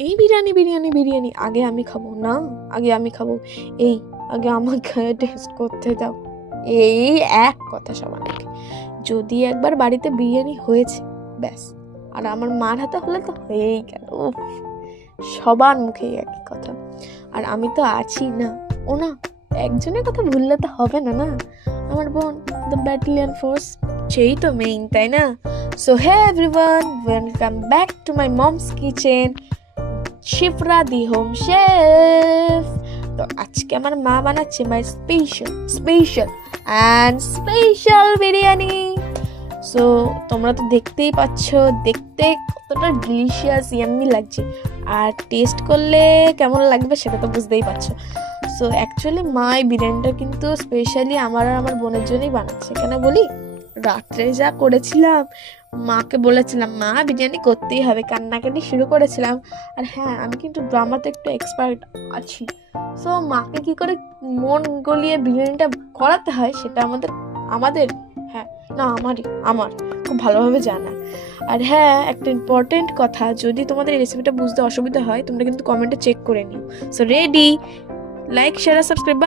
এই বিরিয়ানি বিরিয়ানি বিরিয়ানি আগে আমি খাবো না, আগে আমি খাবো, এই আগে আমাকে টেস্ট করতে দাও, এই এক কথা সবাইকে। যদি একবার বাড়িতে বিরিয়ানি হয়েছে ব্যাস, আর আমার মার হাতে হলে তো হয়েই গেল, উফ, সবার মুখেই একই কথা। আর আমি তো আছি না, ও না, একজনের কথা ভুললে তো হবে না না, আমার বোন, দ্য ব্যাটালিয়ন ফোর্স, সেই তো মেইন, তাই না? So hey everyone, welcome back to my mom's kitchen, Shifra the home chef. তো আজকে আমার মা বানাচ্ছে my special special and special biryani. So তোমরা তো দেখতেই পাচ্ছ, দেখতে কতটা ডিলিশিয়াস ইয়াম্মি লাগছে, আর টেস্ট করলে কেমন লাগবে সেটা তো বুঝতেই পারছো। সো অ্যাকচুয়ালি মা এই বিরিয়ানিটা কিন্তু স্পেশালি আমার আর আমার বোনের জন্যই বানাচ্ছে। কেন বলি, রাত্রে যা করেছিলাম, মাকে বলেছিলাম মা বিরিয়ানি করতেই হবে, কান্নাকাটি শুরু করেছিলাম। আর হ্যাঁ, আমি কিন্তু ড্রামাতে একটু এক্সপার্ট আছি। সো মাকে কি করে মন গলিয়ে বিরিয়ানিটা করাতে হয় সেটা আমাদের আমাদের হ্যাঁ না আমার খুব ভালোভাবে জানা। আর হ্যাঁ, একটা ইম্পর্টেন্ট কথা, যদি তোমাদের এই রেসিপিটা বুঝতে অসুবিধা হয় তোমরা কিন্তু কমেন্টে চেক করে নিও। So ready, like share subscribe.